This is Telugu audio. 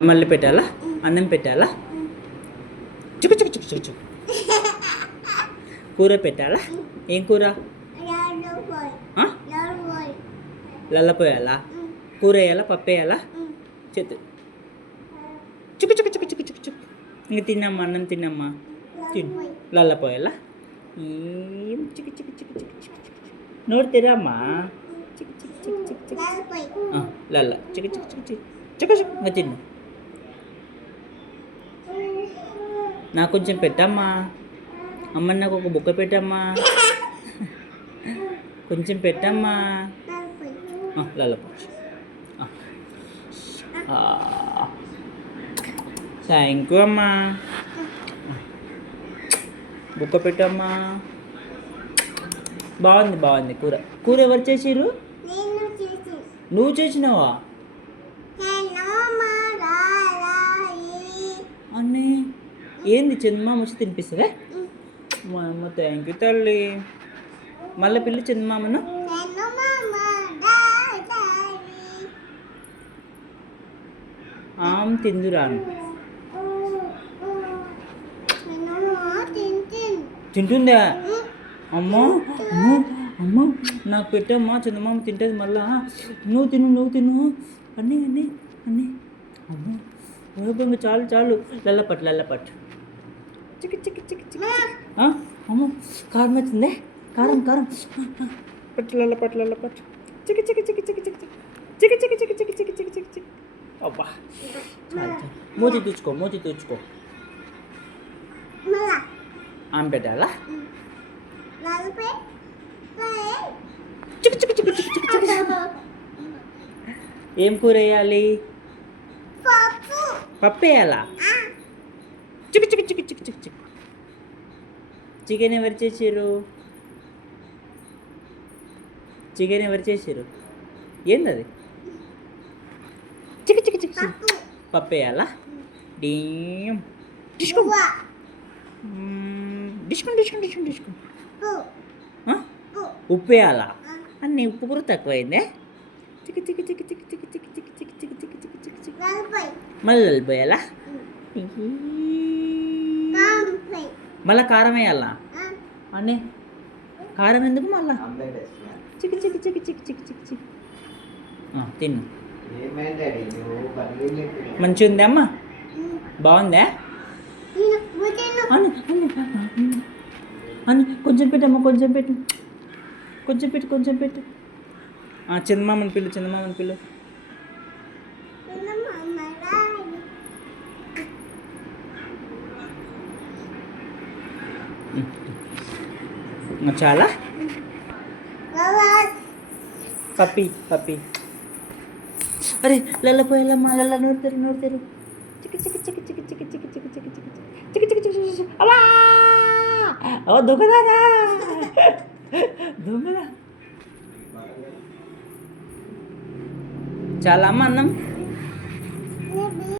మళ్ళీ పెట్టాలా? అన్నం పెట్టాలా? చుకు చుకు చుకు చుకు చుకు. కూర పెట్టాలా? ఏం కూర? ఆ? లల్లపోయాలా? కూర వేయాలా? పప్పు వేయాలా? చేతు చుకు చుకు చుకు చుకు చుకు చుకు. ఇంక తిన్నమ్మా, అన్నం తిన్నమ్మా. తిను. లల్లపోయాలా? ఏం చికి చికి చికి చికి చికి చికి. నోరు తెరమ్మా. చికి చికి చికి చికి చికి. లల్ల చికి చికి చికి చికి చికి చికి. ఇంకా తిన్ను. నాకు కొంచెం పెట్టమ్మా. అమ్మ నాకు ఒక బుక్క పెట్టమ్మా. కొంచెం పెట్టమ్మా. లల్లపో. థ్యాంక్ యూ అమ్మా. బుక్క పెట్టమ్మా. బాగుంది బాగుంది కూర. కూర ఎవరు చేసిర్రు? నువ్వు చేసినావా? అన్నీ ఏంది చందమామ వచ్చి తినిపిస్తుందా? మా అమ్మ థ్యాంక్ యూ తల్లి. మళ్ళీ పిల్లి చందమామను. ఆమె తిందురాను. తింటుందా? అమ్మా అమ్మ అమ్మ నాకు పెట్టమ్మా, చందమామ తింటుంది మళ్ళా. నువ్వు తిను నువ్వు తిను. అన్నీ అన్నీ అన్నీ. అమ్మ ఇంకా చాలు చాలు. లల్లపట్టు లల్లపట్టు. చికి చికి చికి చికి. అమ్మ కారం వచ్చిందే. కారం కారం. పట్టు లల్లపట్టు లల్లపట్టు. చికి చికి చికి చికి చికి చికి చికి చికి చికి చికి చికి చికి చికి చికి. అబ్బా మూతి తుచ్చుకో మూతి తుచ్చుకో. ఆమె పెట్టాలా? చికి చికి చికి చికి చికి చికి. ఏం కూర వేయాలి? పప్పు వేయాలా? చికి చికి చికి చికి చికి చికి. చికెన్ ఎవరు చేసారు? చికెన్ ఎవరు చేసారు? ఏంది అది? చికి చికి చికి చికి. పప్పు వేయాలా? డీమ్ డిష్కున్ డిష్కున్ డిష్కున్ డిష్కున్ డిష్కున్. ఉప్పు వేయాలా? అన్నీ ఉప్పు కూడా తక్కువైందే. చికి చికి చికి చికి చికి చికి చికి చికి చికి చికి చికి చికి చికి. మళ్ళీ వెళ్ళిపోయాలా? మళ్ళా కారం వేయాలా? అన్నీ కారం ఎందుకు మళ్ళా? చికి చికి చికి చికి చికి చికి చికి. తిన్ను. మంచిగా ఉందా అమ్మా? బాగుందా? అని అని కొంచెం పెట్టమ్మా కొంచెం పెట్టు. కొంచెం పెట్టు కొంచెం పెట్టు. చందమామని పిల్లు చందమామని పిల్లు. చాలా పప్పి పప్పి. అరే లల్లపోయాలమ్మా. లల్ల నోరు తెరు నోరు తెరు. చికి చికి చికి చికి చికి చికి చికి చికి చికి చికి చికి చికి చికి. అమ్మా ఓ దొంగదానా దొంగదా. చాలా అమ్మ అన్నం.